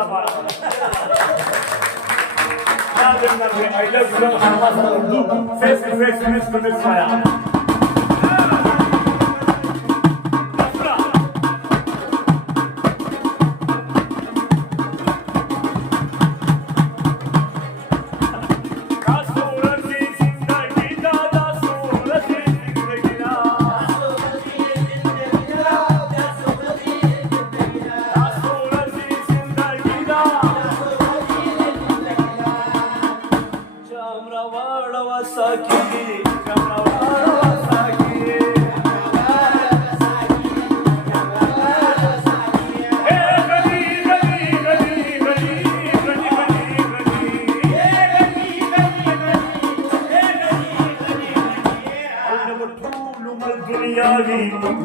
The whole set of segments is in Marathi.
चला बाळा I love you face to face Maya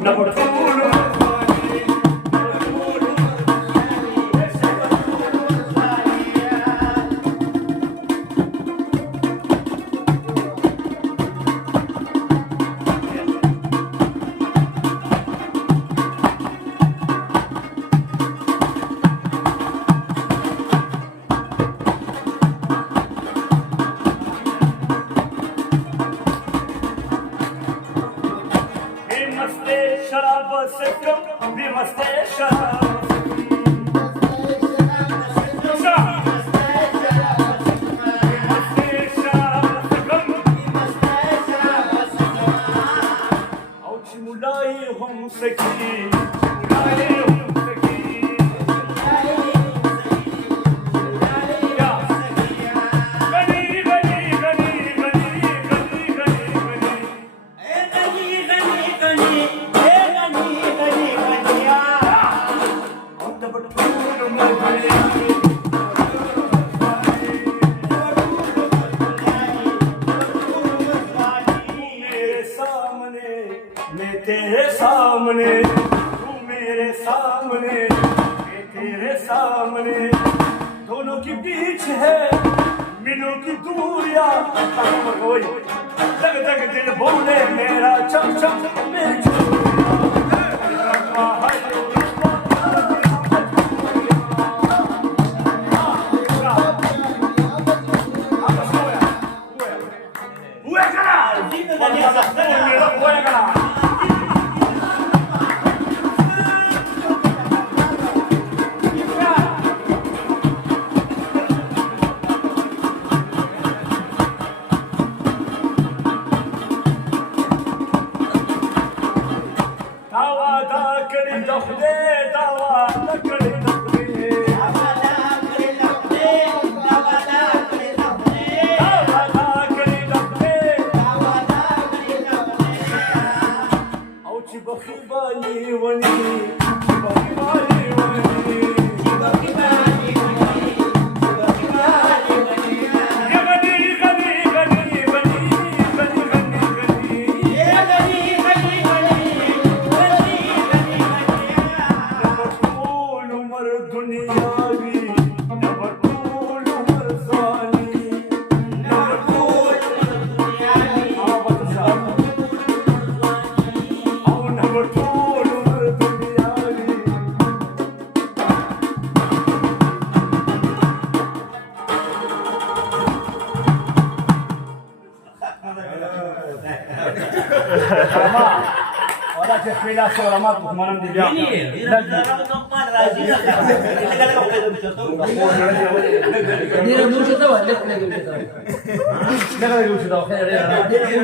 number 2 शराब से कम भी मस्त शराब मुलाई हम सकी मुलाई हम सकी गली गली गली गली गली गली गली तेरे सामने तू मेरे सामने मैं तेरे सामने दोनों के बीच है मिलों की दूरियां दग दग दिल बोले मेरा चम चम मेरी Ahora se espera sobre más pues manam di dia. Ini